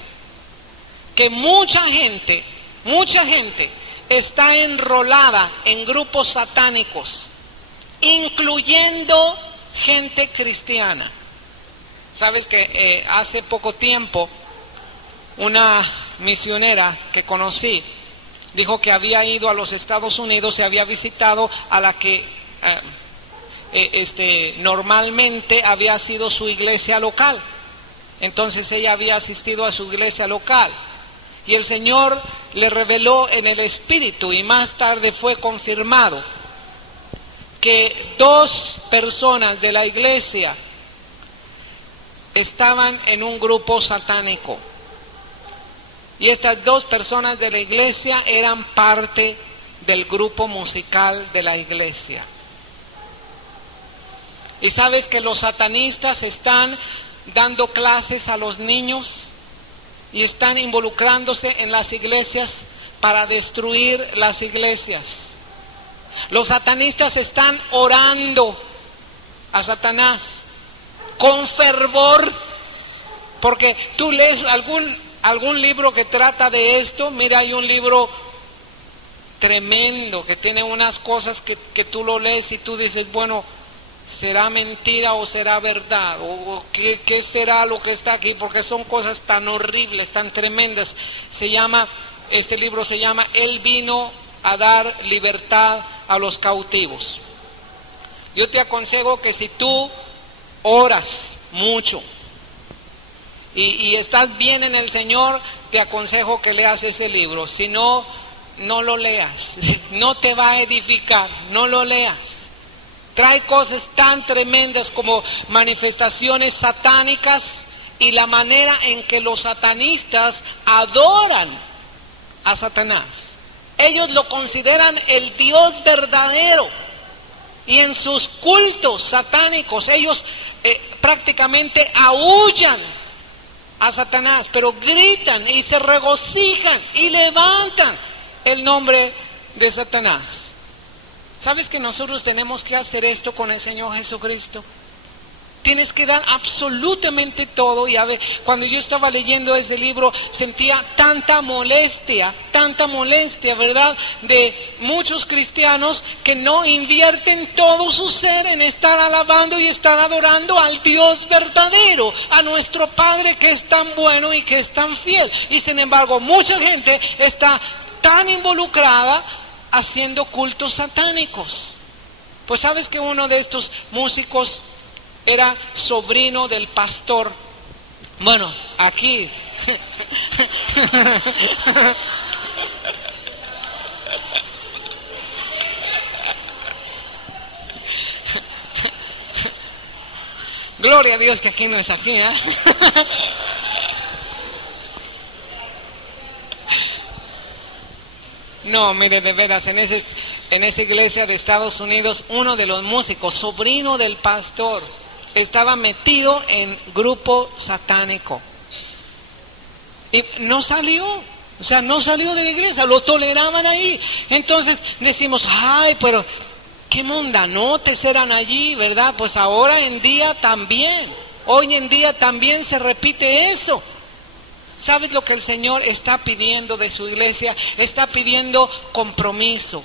que mucha gente está enrolada en grupos satánicos, incluyendo gente cristiana. Sabes que hace poco tiempo una misionera que conocí dijo que había ido a los Estados Unidos y había visitado a la que normalmente había sido su iglesia local. Entonces ella había asistido a su iglesia local y el Señor le reveló en el Espíritu, y más tarde fue confirmado, que 2 personas de la iglesia estaban en un grupo satánico. Y estas 2 personas de la iglesia eran parte del grupo musical de la iglesia. Y sabes que los satanistas están dando clases a los niños y están involucrándose en las iglesias para destruir las iglesias. Los satanistas están orando a Satanás con fervor, porque tú lees algún libro que trata de esto. Mira, hay un libro tremendo que tiene unas cosas que tú lo lees y tú dices, bueno, ¿será mentira o será verdad? ¿O qué será lo que está aquí? Porque son cosas tan horribles, tan tremendas. Este libro se llama Él vino a dar libertad a los cautivos. Yo te aconsejo que si tú oras mucho y estás bien en el Señor, te aconsejo que leas ese libro. Si no, no lo leas. No te va a edificar, no lo leas. Trae cosas tan tremendas como manifestaciones satánicas y la manera en que los satanistas adoran a Satanás. Ellos lo consideran el Dios verdadero. Y en sus cultos satánicos ellos prácticamente aúllan a Satanás, pero gritan y se regocijan y levantan el nombre de Satanás. ¿Sabes que nosotros tenemos que hacer esto con el Señor Jesucristo? Tienes que dar absolutamente todo. Y a ver, cuando yo estaba leyendo ese libro sentía tanta molestia, ¿verdad? De muchos cristianos que no invierten todo su ser en estar alabando y estar adorando al Dios verdadero, a nuestro Padre que es tan bueno y que es tan fiel. Y sin embargo, mucha gente está tan involucrada haciendo cultos satánicos. Pues sabes que uno de estos músicos era sobrino del pastor. Bueno, aquí. Gloria a Dios que aquí no es aquí, ¿eh? No, mire, de veras, en esa iglesia de Estados Unidos, uno de los músicos, sobrino del pastor, estaba metido en grupo satánico. Y no salió, o sea, no salió de la iglesia, lo toleraban ahí. Entonces decimos, ay, pero qué mundanotes eran allí, ¿verdad? Pues ahora en día también, hoy en día también se repite eso. ¿Sabes lo que el Señor está pidiendo de su iglesia? Está pidiendo compromiso.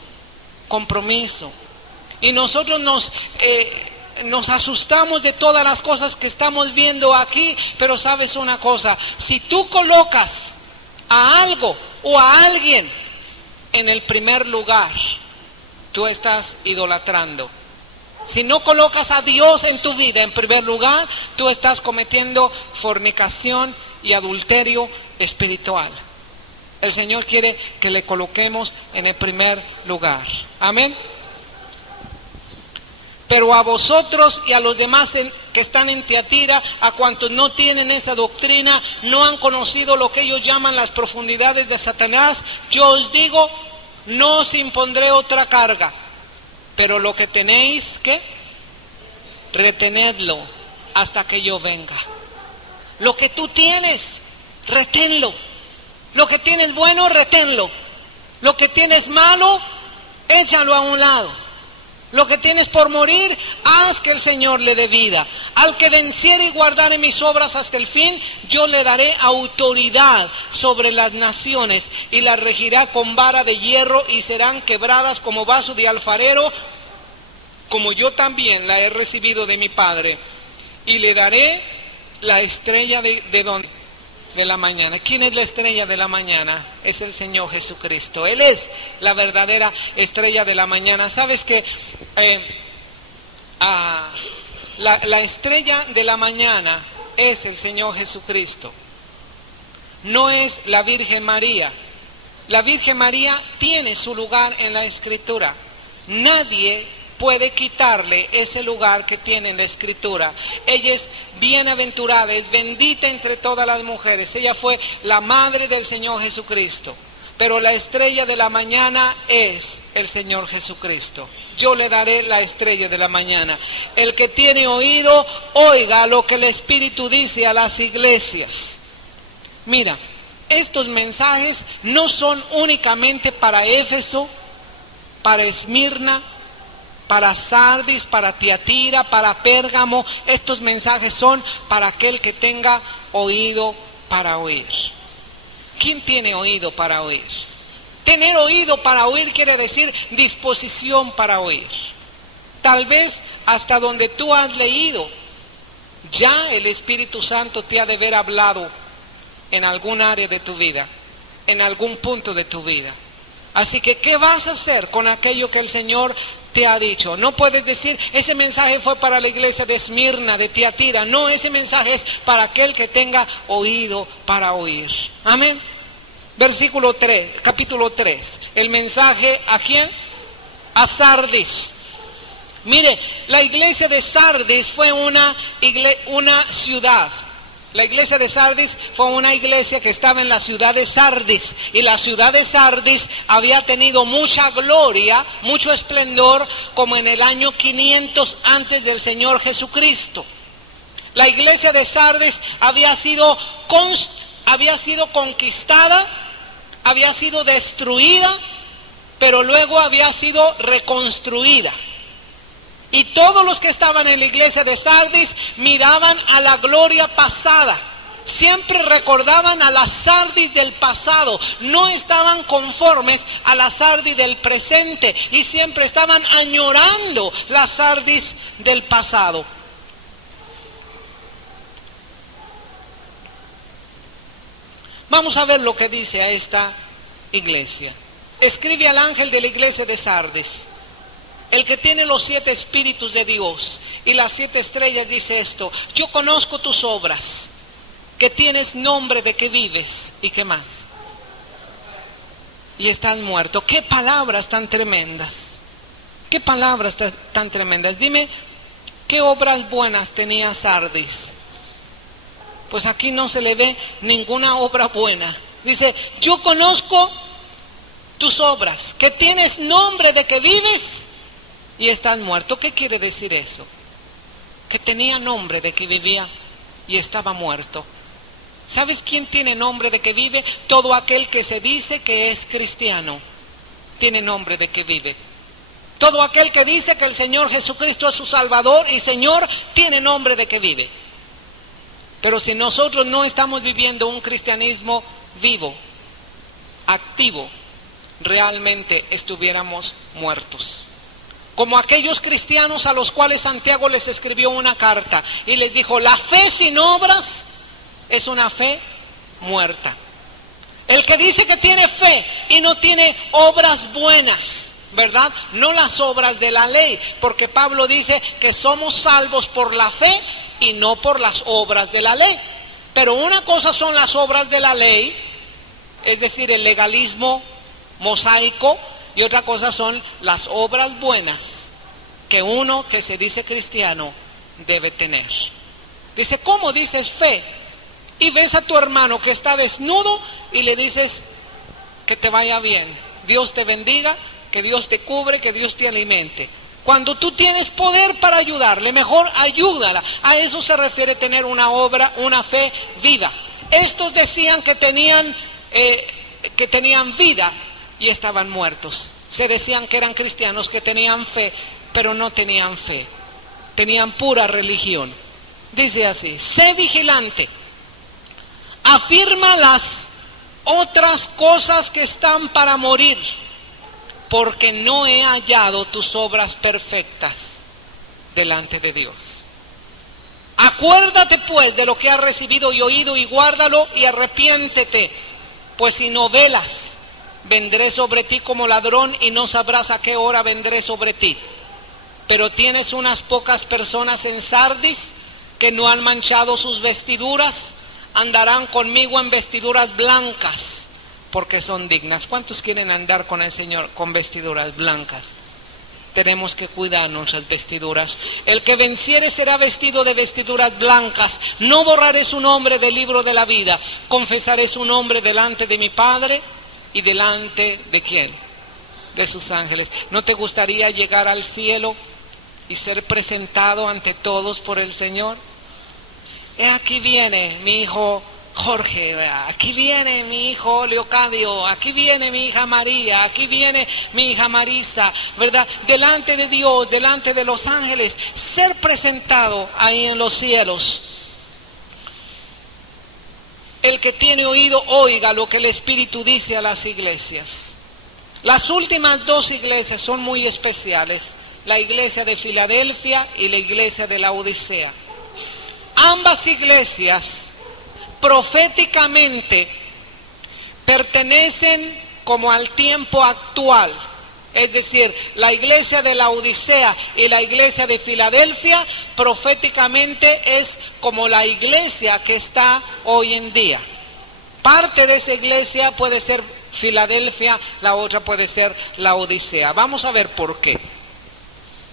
Y nosotros nos asustamos de todas las cosas que estamos viendo aquí, pero sabes una cosa, si tú colocas a algo o a alguien en el primer lugar, tú estás idolatrando. Si no colocas a Dios en tu vida en primer lugar, tú estás cometiendo fornicación y adulterio espiritual. El Señor quiere que le coloquemos en el primer lugar. Amén. Pero a vosotros y a los demás que están en Tiatira, a cuantos no tienen esa doctrina, no han conocido lo que ellos llaman las profundidades de Satanás, yo os digo, no os impondré otra carga, pero lo que tenéis, ¿qué? Retenedlo hasta que yo venga. Lo que tú tienes, reténlo. Lo que tienes bueno, reténlo. Lo que tienes malo, échalo a un lado. Lo que tienes por morir, haz que el Señor le dé vida. Al que venciere y guardare mis obras hasta el fin, yo le daré autoridad sobre las naciones y las regirá con vara de hierro y serán quebradas como vaso de alfarero, como yo también la he recibido de mi Padre. Y le daré la estrella de ¿dónde? De la mañana. ¿Quién es la estrella de la mañana? Es el Señor Jesucristo. Él es la verdadera estrella de la mañana. ¿Sabes que la estrella de la mañana es el Señor Jesucristo? No es la Virgen María. La Virgen María tiene su lugar en la Escritura. Nadie puede quitarle ese lugar que tiene en la Escritura. Ella es bienaventurada, es bendita entre todas las mujeres. Ella fue la madre del Señor Jesucristo. Pero la estrella de la mañana es el Señor Jesucristo. Yo le daré la estrella de la mañana. El que tiene oído, oiga lo que el Espíritu dice a las iglesias. Mira, estos mensajes no son únicamente para Éfeso, para Esmirna, para Sardis, para Tiatira, para Pérgamo. Estos mensajes son para aquel que tenga oído para oír. ¿Quién tiene oído para oír? Tener oído para oír quiere decir disposición para oír. Tal vez hasta donde tú has leído, ya el Espíritu Santo te ha de haber hablado en algún área de tu vida, en algún punto de tu vida. Así que, ¿qué vas a hacer con aquello que el Señor te ha dicho? No puedes decir, ese mensaje fue para la iglesia de Esmirna, de Tiatira. No, ese mensaje es para aquel que tenga oído para oír. Amén. Versículo 3, capítulo 3. El mensaje, ¿a quién? A Sardis. Mire, la iglesia de Sardis fue una ciudad. La iglesia de Sardis fue una iglesia que estaba en la ciudad de Sardis. Y la ciudad de Sardis había tenido mucha gloria, mucho esplendor, como en el año 500 antes del Señor Jesucristo. La iglesia de Sardis había sido conquistada, había sido destruida, pero luego había sido reconstruida. Y todos los que estaban en la iglesia de Sardis miraban a la gloria pasada. Siempre recordaban a la Sardis del pasado. No estaban conformes a la Sardis del presente. Y siempre estaban añorando la Sardis del pasado. Vamos a ver lo que dice a esta iglesia. Escribe al ángel de la iglesia de Sardis, el que tiene los 7 espíritus de Dios y las 7 estrellas, dice esto: yo conozco tus obras, que tienes nombre de que vives y qué más, y estás muerto. Qué palabras tan tremendas, qué palabras tan tremendas. Dime, ¿qué obras buenas tenía Sardis? Pues aquí no se le ve ninguna obra buena. Dice, yo conozco tus obras, que tienes nombre de que vives y estás muerto. ¿Qué quiere decir eso? Que tenía nombre de que vivía y estaba muerto. ¿Sabes quién tiene nombre de que vive? Todo aquel que se dice que es cristiano tiene nombre de que vive. Todo aquel que dice que el Señor Jesucristo es su Salvador y Señor tiene nombre de que vive. Pero si nosotros no estamos viviendo un cristianismo vivo, activo, realmente estuviéramos muertos. Como aquellos cristianos a los cuales Santiago les escribió una carta y les dijo, la fe sin obras es una fe muerta. El que dice que tiene fe y no tiene obras buenas, ¿verdad? No las obras de la ley, porque Pablo dice que somos salvos por la fe y no por las obras de la ley. Pero una cosa son las obras de la ley, es decir, el legalismo mosaico, y otra cosa son las obras buenas que uno que se dice cristiano debe tener. Dice, ¿cómo dices fe? Y ves a tu hermano que está desnudo y le dices que te vaya bien, Dios te bendiga, que Dios te cubre, que Dios te alimente. Cuando tú tienes poder para ayudarle, mejor ayúdala. A eso se refiere tener una obra, una fe viva. Estos decían que tenían vida y estaban muertos. Se decían que eran cristianos, que tenían fe, pero no tenían fe. Tenían pura religión. Dice así, sé vigilante. Afirma las otras cosas que están para morir, porque no he hallado tus obras perfectas delante de Dios. Acuérdate pues de lo que has recibido y oído y guárdalo y arrepiéntete, pues si no velas, vendré sobre ti como ladrón y no sabrás a qué hora vendré sobre ti. Pero tienes unas pocas personas en Sardis que no han manchado sus vestiduras, andarán conmigo en vestiduras blancas, porque son dignas. ¿Cuántos quieren andar con el Señor con vestiduras blancas? Tenemos que cuidar nuestras vestiduras. El que venciere será vestido de vestiduras blancas. No borraré su nombre del libro de la vida. Confesaré su nombre delante de mi Padre y delante de ¿quién? De sus ángeles. ¿No te gustaría llegar al cielo y ser presentado ante todos por el Señor? Aquí viene mi hijo Jorge, aquí viene mi hijo Leocadio, aquí viene mi hija María, aquí viene mi hija Marisa, ¿verdad? Delante de Dios, delante de los ángeles, ser presentado ahí en los cielos. El que tiene oído, oiga lo que el Espíritu dice a las iglesias. Las últimas 2 iglesias son muy especiales, la iglesia de Filadelfia y la iglesia de Laodicea. Ambas iglesias proféticamente pertenecen como al tiempo actual. Es decir, la iglesia de Laodicea y la iglesia de Filadelfia proféticamente es como la iglesia que está hoy en día. Parte de esa iglesia puede ser Filadelfia, la otra puede ser Laodicea. Vamos a ver por qué.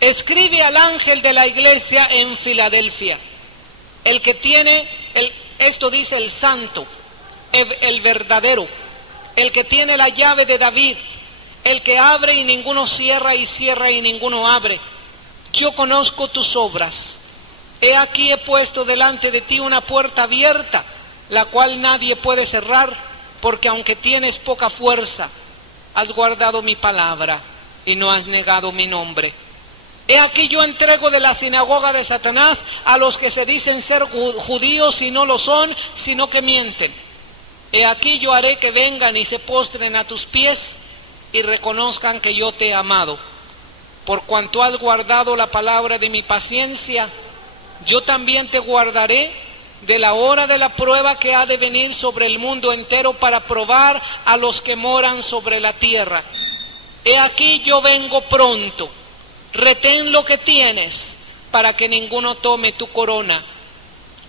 escribe al ángel de la iglesia en Filadelfia, el que tiene, esto dice el santo, el verdadero, el que tiene la llave de David, el que abre y ninguno cierra, y cierra y ninguno abre. Yo conozco tus obras. He aquí he puesto delante de ti una puerta abierta, la cual nadie puede cerrar, porque aunque tienes poca fuerza, has guardado mi palabra y no has negado mi nombre. He aquí yo entrego de la sinagoga de Satanás a los que se dicen ser judíos y no lo son, sino que mienten. He aquí yo haré que vengan y se postren a tus pies y reconozcan que yo te he amado. Por cuanto has guardado la palabra de mi paciencia, yo también te guardaré de la hora de la prueba que ha de venir sobre el mundo entero para probar a los que moran sobre la tierra. He aquí yo vengo pronto. Retén lo que tienes, para que ninguno tome tu corona.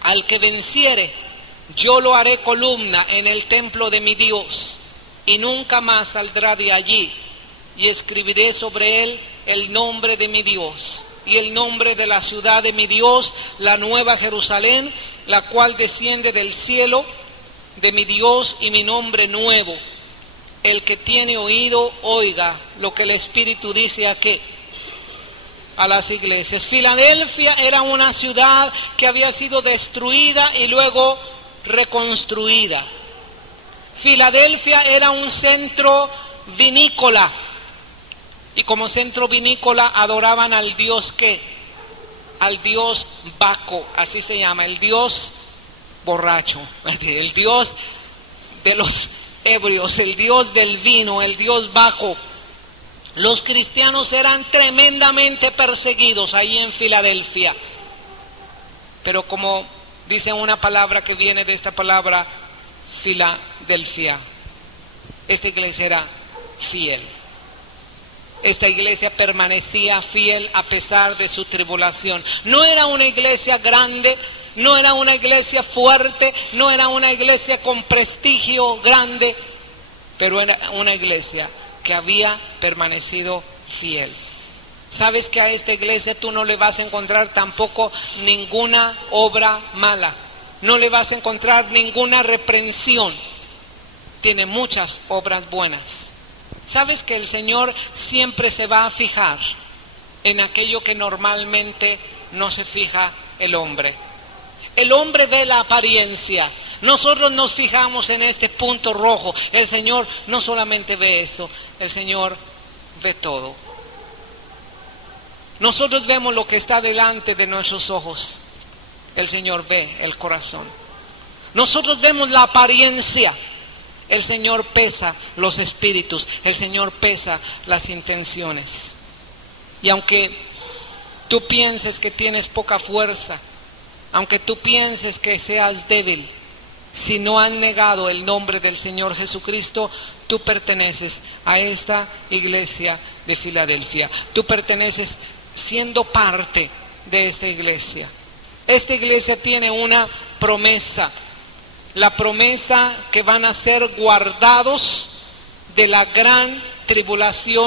Al que venciere, yo lo haré columna en el templo de mi Dios, y nunca más saldrá de allí. Y escribiré sobre él el nombre de mi Dios, y el nombre de la ciudad de mi Dios, la nueva Jerusalén, la cual desciende del cielo de mi Dios, y mi nombre nuevo. El que tiene oído, oiga lo que el Espíritu dice a las iglesias. Filadelfia era una ciudad que había sido destruida y luego reconstruida. Filadelfia era un centro vinícola, y como centro vinícola adoraban al dios al dios Baco, así se llama, el dios borracho, el dios de los ebrios, el dios del vino, el dios Baco. Los cristianos eran tremendamente perseguidos ahí en Filadelfia. Pero como dice una palabra que viene de esta palabra, Filadelfia, esta iglesia era fiel. Esta iglesia permanecía fiel a pesar de su tribulación. No era una iglesia grande, no era una iglesia fuerte, no era una iglesia con prestigio grande, pero era una iglesia que había permanecido fiel. Sabes que a esta iglesia tú no le vas a encontrar tampoco ninguna obra mala, no le vas a encontrar ninguna reprensión. Tiene muchas obras buenas. Sabes que el Señor siempre se va a fijar en aquello que normalmente no se fija el hombre. El hombre ve la apariencia. Nosotros nos fijamos en este punto rojo. El Señor no solamente ve eso, el Señor ve todo. Nosotros vemos lo que está delante de nuestros ojos. El Señor ve el corazón. Nosotros vemos la apariencia. El Señor pesa los espíritus. El Señor pesa las intenciones. Y aunque tú pienses que tienes poca fuerza, aunque tú pienses que seas débil, si no has negado el nombre del Señor Jesucristo, tú perteneces a esta iglesia de Filadelfia. Tú perteneces siendo parte de esta iglesia. Esta iglesia tiene una promesa. La promesa que van a ser guardados de la gran tribulación